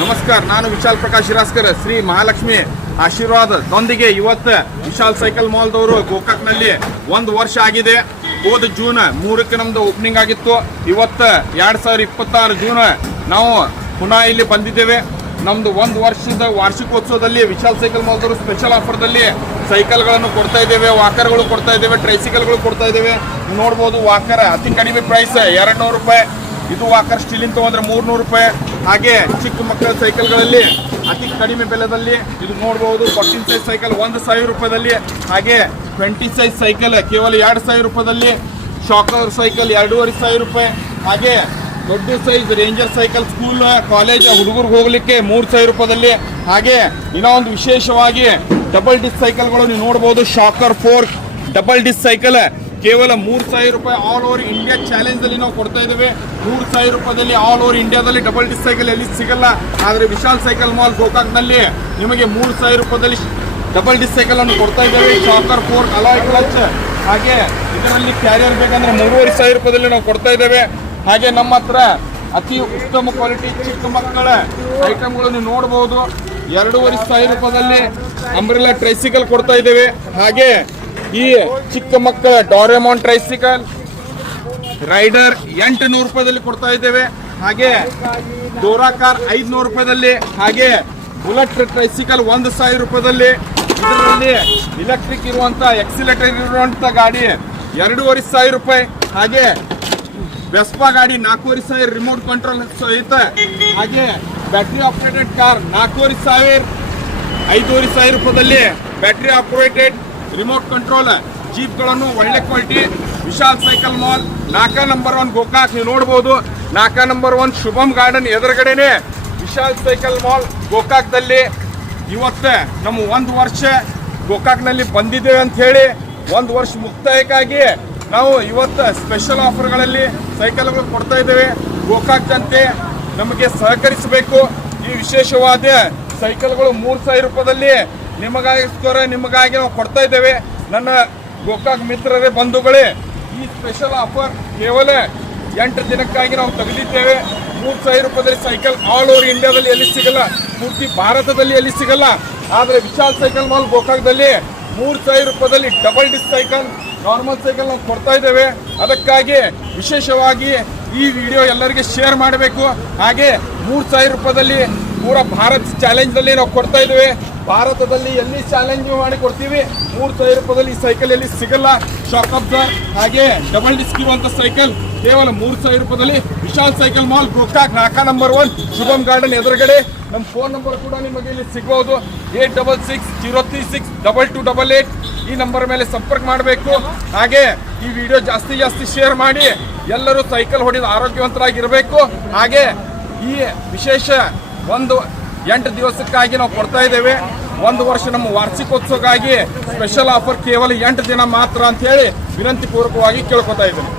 ನಮಸ್ಕಾರ, ನಾನು ವಿಶಾಲ್ ಪ್ರಕಾಶ್ ಹಿರಾಸ್ಕರ್. ಶ್ರೀ ಮಹಾಲಕ್ಷ್ಮಿ ಆಶೀರ್ವಾದದೊಂದಿಗೆ ಇವತ್ತು ವಿಶಾಲ್ ಸೈಕಲ್ ಮಾಲ್ದವರು ಗೋಕಾಕ್ನಲ್ಲಿ 1 ವರ್ಷ ಆಗಿದೆ. ಹೋದ ಜೂನ್ 3ಕ್ಕೆ ನಮ್ದು ಓಪನಿಂಗ್ ಆಗಿತ್ತು. ಇವತ್ತು 2026 ಜೂನ್ ನಾವು ಪುನಃ ಇಲ್ಲಿ ಬಂದಿದ್ದೇವೆ. ನಮ್ದು 1 ವರ್ಷದ ವಾರ್ಷಿಕೋತ್ಸವದಲ್ಲಿ ವಿಶಾಲ್ ಸೈಕಲ್ ಮಾಲ್ದವರು ಸ್ಪೆಷಲ್ ಆಫರ್ದಲ್ಲಿ ಸೈಕಲ್ಗಳನ್ನು ಕೊಡ್ತಾ ಇದ್ದೇವೆ, ವಾಕರ್ಗಳು ಕೊಡ್ತಾ ಇದ್ದೇವೆ, ಟ್ರೈಸಿಕಲ್ಗಳು ಕೊಡ್ತಾ ಇದ್ದೇವೆ. ನೋಡ್ಬೋದು, ವಾಕರ್ ಅತಿ ಕಡಿಮೆ ಪ್ರೈಸ್ 200 ರೂಪಾಯಿ. ಇದು ವಾಕರ್ ಸ್ಟೀಲಿನ ತೊಗೊಂಡ್ರೆ 300 ರೂಪಾಯಿ. ಹಾಗೆ ಚಿಕ್ಕ ಮಕ್ಕಳ ಸೈಕಲ್ಗಳಲ್ಲಿ ಅತಿ ಕಡಿಮೆ ಬೆಲೆದಲ್ಲಿ ಇದು ನೋಡ್ಬೋದು. 14 ಸೈಜ್ ಸೈಕಲ್ 1000 ರೂಪಾಯಿದಲ್ಲಿ, ಹಾಗೆ 20 ಸೈಜ್ ಸೈಕಲ್ ಕೇವಲ 2000 ರೂಪಾಯಿದಲ್ಲಿ, ಶಾಕರ್ ಸೈಕಲ್ 2500 ರೂಪಾಯಿ, ಹಾಗೆ ದೊಡ್ಡ size ranger cycle school college ಹುಡುಗರಿಗೆ ಹೋಗ್ಲಿಕ್ಕೆ 3000 ರೂಪಾಯಿದಲ್ಲಿ. ಹಾಗೆ ಇನ್ನೊಂದು ವಿಶೇಷವಾಗಿ ಡಬಲ್ ಡಿಸ್ಕ್ ಸೈಕಲ್ಗಳು ನೀವು ನೋಡ್ಬೋದು. ಶಾಕರ್ 4 ಡಬಲ್ ಡಿಸ್ಕ್ ಸೈಕಲ್ ಕೇವಲ 3000 ರೂಪಾಯಿ. ಆಲ್ ಓವರ್ ಇಂಡಿಯಾ ಚಾಲೆಂಜ್ ಅಲ್ಲಿ ನಾವು ಕೊಡ್ತಾ ಇದ್ದೇವೆ. 3000 ರೂಪಾಯಿದಲ್ಲಿ ಆಲ್ ಓವರ್ ಇಂಡಿಯಾದಲ್ಲಿ ಡಬಲ್ ಡಿಸ್ಕ್ ಸೈಕಲ್ ಎಲ್ಲಿ ಸಿಗಲ್ಲ. ಆದರೆ ವಿಶಾಲ್ ಸೈಕಲ್ ಮಾಲ್ ಗೋಕಾಕ್ನಲ್ಲಿ ನಿಮಗೆ 3000 ರೂಪಾಯಿದಲ್ಲಿ ಡಬಲ್ ಡಿಸ್ಕ್ ಸೈಕಲ್ ಅನ್ನು ಕೊಡ್ತಾ ಇದ್ದೇವೆ. ಶಾಕರ್ 4 ಅಲಾಯ್ ಕ್ಲಚ್, ಹಾಗೆ ಇದರಲ್ಲಿ ಕ್ಯಾರಿಯರ್ ಬೇಕಂದ್ರೆ 3500 ರೂಪಾಯಿದಲ್ಲಿ ನಾವು ಕೊಡ್ತಾ ಇದ್ದೇವೆ. ಹಾಗೆ ನಮ್ಮ ಹತ್ರ ಅತಿ ಉತ್ತಮ ಕ್ವಾಲಿಟಿ ಚಿಕ್ಕ ಮಕ್ಕಳ ಐಟಮ್ಗಳು ನೀವು ನೋಡಬಹುದು. 2500 ರೂಪಾಯಿದಲ್ಲಿ ಅಂಬ್ರೆಲಾ ಟ್ರೈಸಿಕಲ್ ಕೊಡ್ತಾ ಇದ್ದೇವೆ. ಹಾಗೆ ಈ ಚಿಕ್ಕ ಮಕ್ಕಳ ಡೋರೆಮಾನ್ ಟ್ರೈಸಿಕಲ್ ರೈಡರ್ 800 ರೂಪಾಯಿದಲ್ಲಿ ಕೊಡ್ತಾ ಇದ್ದೇವೆ. ಹಾಗೆ ಡೋರಾ ಕಾರ್ 500 ರೂಪಾಯಿದಲ್ಲಿ, ಹಾಗೆ ಬುಲೆಟ್ ಟ್ರೈಸಿಕಲ್ 1000 ರೂಪಾಯಿದಲ್ಲಿ. ಇದರಲ್ಲಿ ಇಲೆಕ್ಟ್ರಿಕ್ ಇರುವಂತ ಎಕ್ಸಿಲೇಟರ್ ಇರುವಂತ ಗಾಡಿ 2500 ರೂಪಾಯಿ. ಹಾಗೆ ವೆಸ್ಪಾ ಗಾಡಿ 4500 ರಿಮೋಟ್ ಕಂಟ್ರೋಲ್ ಸಹಿತ. ಹಾಗೆ ಬ್ಯಾಟ್ರಿ ಆಪರೇಟೆಡ್ ಕಾರ್ 4500 5000 ರೂಪಾಯಿದಲ್ಲಿ ಬ್ಯಾಟ್ರಿ ಆಪರೇಟೆಡ್ ರಿಮೋಟ್ ಕಂಟ್ರೋಲ್ ಜೀಪ್ಗಳನ್ನು ಒಳ್ಳೆ ಕ್ವಾಲಿಟಿ ವಿಶಾಲ್ ಸೈಕಲ್ ಮಾಲ್ ನಾಕಾ ನಂಬರ್ 1 ಗೋಕಾಕ್. ನೀವು ನೋಡ್ಬೋದು, ನಾಕಾ ನಂಬರ್ 1 ಶುಭಮ್ ಗಾರ್ಡನ್ ಎದುರುಗಡೆನೆ ವಿಶಾಲ್ ಸೈಕಲ್ ಮಾಲ್ ಗೋಕಾಕ್ದಲ್ಲಿ. ಇವತ್ತು ನಮ್ಮ 1 ವರ್ಷ ಗೋಕಾಕ್ನಲ್ಲಿ ಬಂದಿದ್ದೇವೆ ಅಂತ ಹೇಳಿ 1 ವರ್ಷ ಮುಕ್ತಾಯಕ್ಕಾಗಿ ನಾವು ಇವತ್ತು ಸ್ಪೆಷಲ್ ಆಫರ್ಗಳಲ್ಲಿ ಸೈಕಲ್ಗಳು ಕೊಡ್ತಾ ಇದ್ದೇವೆ. ಗೋಕಾಕ್ ಜನತೆ ನಮಗೆ ಸಹಕರಿಸಬೇಕು. ಈ ವಿಶೇಷವಾದ ಸೈಕಲ್ಗಳು 3000 ರೂಪಾಯಿದಲ್ಲಿ ನಿಮಗಾಗಿ ನಾವು ಕೊಡ್ತಾ ಇದ್ದೇವೆ. ನನ್ನ ಗೋಕಾಕ್ ಮಿತ್ರರೇ, ಬಂಧುಗಳೇ, ಈ ಸ್ಪೆಷಲ್ ಆಫರ್ ಕೇವಲ 8 ದಿನಕ್ಕಾಗಿ ನಾವು ತೆಗೆದಿದ್ದೇವೆ. 3000 ರೂಪಾಯಿದಲ್ಲಿ ಸೈಕಲ್ ಆಲ್ ಓವರ್ ಇಂಡಿಯಾದಲ್ಲಿ ಎಲ್ಲಿ ಸಿಗಲ್ಲ, ಪೂರ್ತಿ ಭಾರತದಲ್ಲಿ ಎಲ್ಲಿ ಸಿಗಲ್ಲ. ಆದರೆ ವಿಶಾಲ್ ಸೈಕಲ್ ಮಾಲ್ ಗೋಕಾಕ್ದಲ್ಲಿ 3000 ರೂಪಾಯಿದಲ್ಲಿ double disc cycle, normal cycle ನಾವು ಕೊಡ್ತಾ ಇದ್ದೇವೆ. ಅದಕ್ಕಾಗಿ ವಿಶೇಷವಾಗಿ ಈ ವಿಡಿಯೋ ಎಲ್ಲರಿಗೆ ಶೇರ್ ಮಾಡಬೇಕು. ಹಾಗೆ 3000 ರೂಪಾಯಿದಲ್ಲಿ ಪೂರಾ ಭಾರತ್ ಚಾಲೆಂಜ್ನಲ್ಲಿ ನಾವು ಕೊಡ್ತಾ ಇದ್ದೇವೆ. ಭಾರತದಲ್ಲಿ ಎಲ್ಲಿ ಚಾಲೆಂಜ್ ಮಾಡಿ ಕೊಡ್ತೀವಿ. 3000 ರೂಪಾಯಿದಲ್ಲಿ ಈ ಸೈಕಲ್ ಎಲ್ಲಿ ಸಿಗಲ್ಲ. ಶಾಕ್ ಅಬ್ಸರ್ವರ್ ಹಾಗೆ ಡಬಲ್ ಡಿಸ್ಕ್ ಇರುವಂತ ಸೈಕಲ್ ಕೇವಲ 3000 ರೂಪಾಯಿದಲ್ಲಿ ವಿಶಾಲ್ ಸೈಕಲ್ ಮಾಲ್ ಗೋಕಾಕ್ ನಾಕಾ ನಂಬರ್ 1 ಶುಭಮ್ ಗಾರ್ಡನ್ ಎದುರುಗಡೆ. ನಮ್ಮ ಫೋನ್ ನಂಬರ್ ಕೂಡ ನಿಮಗೆ ಇಲ್ಲಿ ಸಿಗಬಹುದು. 8660362288 ಈ ನಂಬರ್ ಮೇಲೆ ಸಂಪರ್ಕ ಮಾಡಬೇಕು. ಹಾಗೆ ಈ ವಿಡಿಯೋ ಜಾಸ್ತಿ ಶೇರ್ ಮಾಡಿ. ಎಲ್ಲರೂ ಸೈಕಲ್ ಹೊಡೆದು ಆರೋಗ್ಯವಂತರಾಗಿರಬೇಕು. ಹಾಗೆ ಈ ವಿಶೇಷ 8 ದಿವಸಕ್ಕಾಗಿ ನಾವು ಕೊಡ್ತಾ ಇದ್ದೇವೆ. 1 ವರ್ಷ ನಮ್ಮ ವಾರ್ಷಿಕೋತ್ಸವಕ್ಕಾಗಿ ಸ್ಪೆಷಲ್ ಆಫರ್ ಕೇವಲ 8 ದಿನ ಮಾತ್ರ ಅಂತ ಹೇಳಿ ವಿನಂತಿ ಪೂರ್ವಕವಾಗಿ ಕೇಳ್ಕೊತಾ ಇದ್ದೇನೆ.